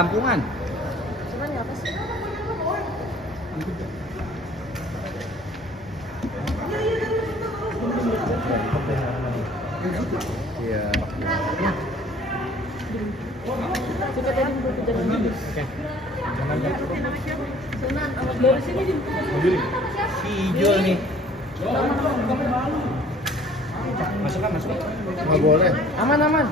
kampungan. Cuman ya apa sih? Iya. Coba tadi mau jalan dulu. Oke. Sunan, dari sini di Si hijau nih. Masukkan, masuk. Nggak boleh. Aman, aman.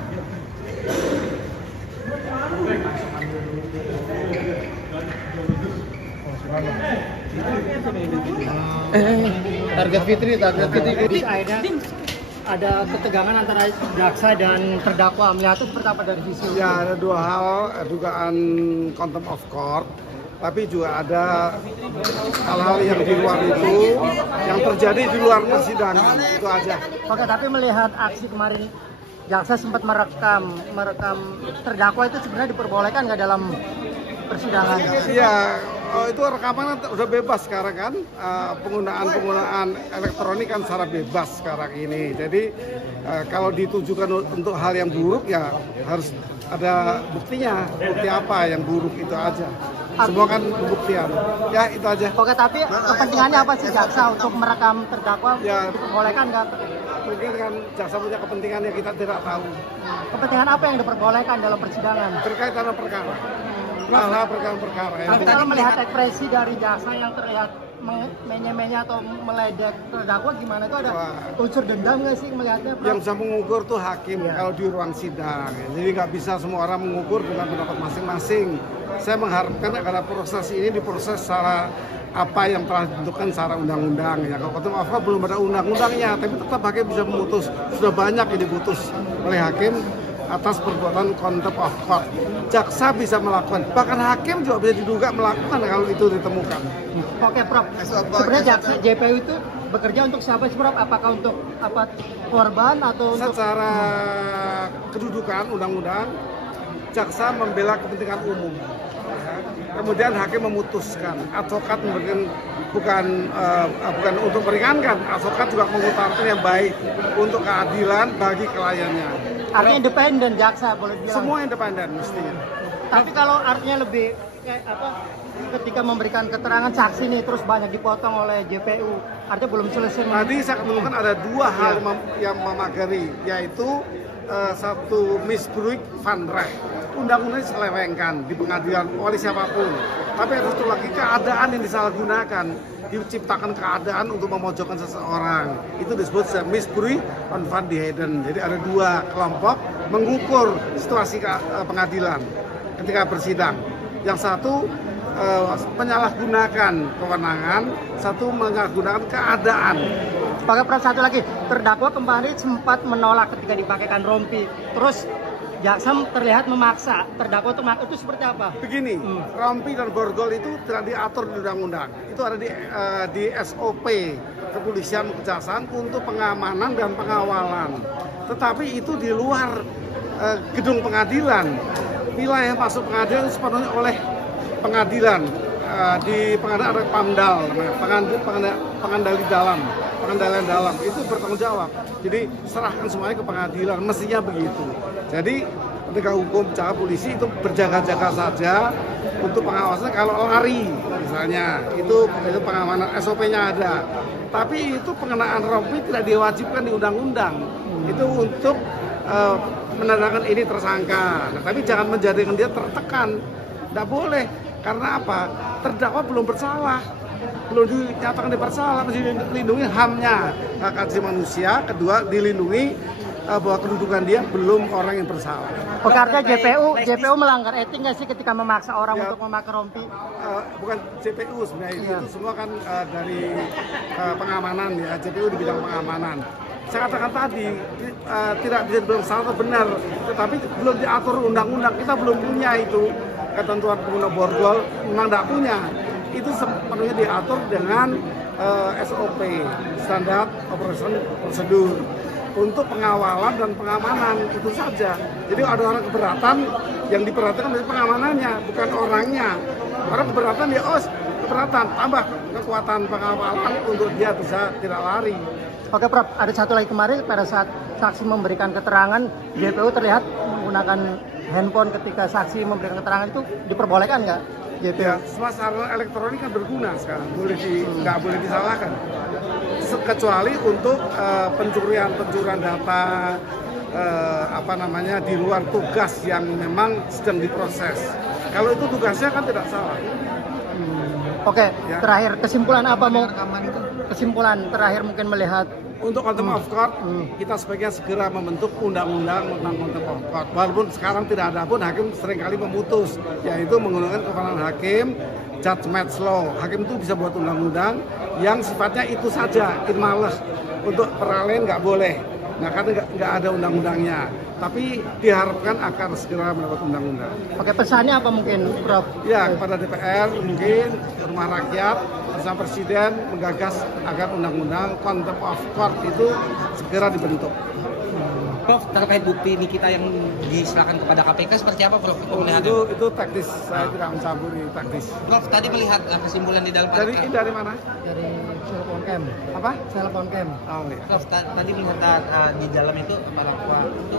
Target Fitri. Jadi akhirnya ada ketegangan antara jaksa dan terdakwa. Melihat itu seperti apa dari sisi hukum? Ya, ada dua hal, dugaan contempt of court, tapi juga ada hal-hal yang di luar itu, yang terjadi di luar persidangan, itu aja. Oke, tapi melihat aksi kemarin jaksa sempat merekam terdakwa itu sebenarnya diperbolehkan nggak dalam persidangan? Iya, itu rekaman udah bebas sekarang kan, penggunaan elektronik kan secara bebas sekarang ini. Jadi kalau ditujukan untuk hal yang buruk ya harus ada buktinya, bukti apa yang buruk itu aja. Semua kan pembuktian. Ya itu aja. Oke, tapi kepentingannya apa sih jaksa untuk merekam terdakwa? Ya. Diperbolehkan nggak? Mungkin kan jaksa punya kepentingan yang kita tidak tahu. Kepentingan apa yang diperbolehkan dalam persidangan? Terkait dengan perkara. Hal-hal perkara-perkara. Tapi kalau melihat ekspresi dari jaksa yang terlihat menye-menye atau meledek terdakwa, gimana itu ada unsur dendam nggak sih melihatnya? Yang bisa mengukur tuh hakim kalau di ruang sidang. Jadi nggak bisa semua orang mengukur dengan pendapat masing-masing. Saya mengharapkan agar proses ini diproses secara apa yang telah ditentukan secara undang-undang. Ya, kalau contempt of court belum ada undang-undangnya, tapi tetap hakim bisa memutus. Sudah banyak yang diputus oleh hakim atas perbuatan contempt of court. Jaksa bisa melakukan, bahkan hakim juga bisa diduga melakukan kalau itu ditemukan. Oke, Prof. Sebenarnya jaksa JPU itu bekerja untuk siapa sih, Prof? Apakah untuk korban atau untuk secara kedudukan undang-undang, jaksa membela kepentingan umum. Kemudian hakim memutuskan, advokat memberikan bukan untuk meringankan, advokat juga mengutarakan yang baik untuk keadilan bagi kliennya. artinya independen jaksa boleh bilang? Semua independen mestinya. Tapi kalau artinya lebih kayak apa? Ketika memberikan keterangan saksi nih terus banyak dipotong oleh JPU, artinya belum selesai. Tadi saya ketemukan ada dua hal yang memagari, yaitu satu misbruik van Recht. Undang-undang diselewengkan di pengadilan oleh siapapun. Tapi ada satu lagi keadaan yang disalahgunakan, diciptakan keadaan untuk memojokkan seseorang. Itu disebut misbruik van die Heden. Jadi ada dua kelompok mengukur situasi pengadilan ketika bersidang. Yang satu menyalahgunakan kewenangan, satu menyalahgunakan keadaan. Pakai Prof, satu lagi, terdakwa kemarin sempat menolak ketika dipakaikan rompi, terus jaksa terlihat memaksa terdakwa untuk itu seperti apa? Begini, rompi dan borgol itu tidak diatur di undang-undang. Itu ada di SOP kepolisian kejaksaan untuk pengamanan dan pengawalan. Tetapi itu di luar gedung pengadilan. Wilayah masuk pengadilan sepenuhnya oleh pengadilan. Di pengadilan ada PAMDAL, pengendali dalam, pengendalian dalam itu bertanggung jawab. Jadi serahkan semuanya ke pengadilan, mestinya begitu. Jadi ketika hukum cara polisi itu berjaga-jaga saja untuk pengawasan. Kalau lari misalnya itu pengamanan SOP-nya ada. Tapi itu pengenaan rompi tidak diwajibkan di undang-undang. Itu untuk menandakan ini tersangka. Nah, tapi jangan menjadikan dia tertekan. Tidak boleh. Karena apa? Terdakwa belum bersalah, belum dinyatakan dia bersalah, masih dilindungi HAM-nya, hak asasi manusia. Kedua, dilindungi bahwa kedudukan dia belum orang yang bersalah. Oke, artinya JPU melanggar etik nggak sih ketika memaksa orang untuk memakai rompi? Bukan JPU sebenarnya, itu semua kan dari pengamanan ya, JPU di bidang pengamanan. Saya katakan tadi, tidak bisa dibilang salah atau benar, tetapi belum diatur undang-undang, kita belum punya itu. Ketentuan pengguna borgol memang tidak punya. Itu sepenuhnya diatur dengan SOP, standar operation prosedur, untuk pengawalan dan pengamanan, itu saja. Jadi ada orang keberatan, yang diperhatikan dari pengamanannya, bukan orangnya. Orang keberatan ya, keberatan, tambah kekuatan pengawalan untuk dia bisa tidak lari. Oke Prof, ada satu lagi kemarin pada saat saksi memberikan keterangan, JPU terlihat menggunakan handphone ketika saksi memberikan keterangan itu diperbolehkan nggak? Gitu Ya, semua sarana elektronik kan berguna sekarang, nggak boleh disalahkan. Kecuali untuk pencurian data, di luar tugas yang memang sedang diproses. Kalau itu tugasnya kan tidak salah. Oke, Ya. terakhir kesimpulan apa mau? Kesimpulan terakhir mungkin melihat Untuk contempt of court, kita sebaiknya segera membentuk undang-undang tentang contempt of court. Walaupun sekarang tidak ada pun, hakim seringkali memutus, yaitu menggunakan kewenangan hakim, judgment law. Hakim itu bisa buat undang-undang yang sifatnya itu saja, inmalah. Untuk peralihan nggak boleh. Nah, karena nggak ada undang-undangnya. Tapi diharapkan akan segera mendapat undang-undang. Oke, pesannya apa mungkin, Prof? Ya, kepada DPR mungkin Rumah Rakyat bersama Presiden menggagas agar undang-undang contempt of court itu segera dibentuk. Prof, terkait bukti Nikita yang diserahkan kepada KPK seperti apa, Prof? Melihatnya? Itu taktis, saya tidak mencampuri taktis. Prof, tadi melihat kesimpulan di dalam Dari mana? Dari Telepon Camp. Apa? Telepon Camp. Oh, iya. Prof, tadi melihat di dalam itu bahwa itu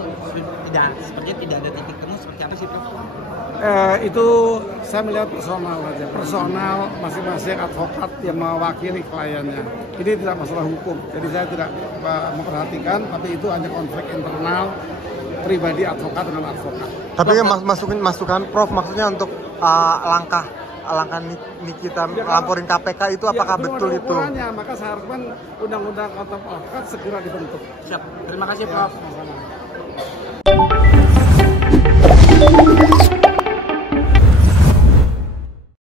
sepertinya tidak ada titik temu, seperti apa sih, Prof? Itu saya melihat personal aja, personal masing-masing advokat yang mewakili kliennya. Ini tidak masalah hukum, jadi saya tidak memperhatikan, tapi itu hanya konflik internal pribadi advokat dengan advokat. Tapi masukan Prof, maksudnya untuk langkah Nikita laporin KPK itu apakah belum betul ada itu? ukurannya, maka saya harapkan undang-undang contempt of court segera dibentuk. Siap. Terima kasih, Prof. Sama-sama.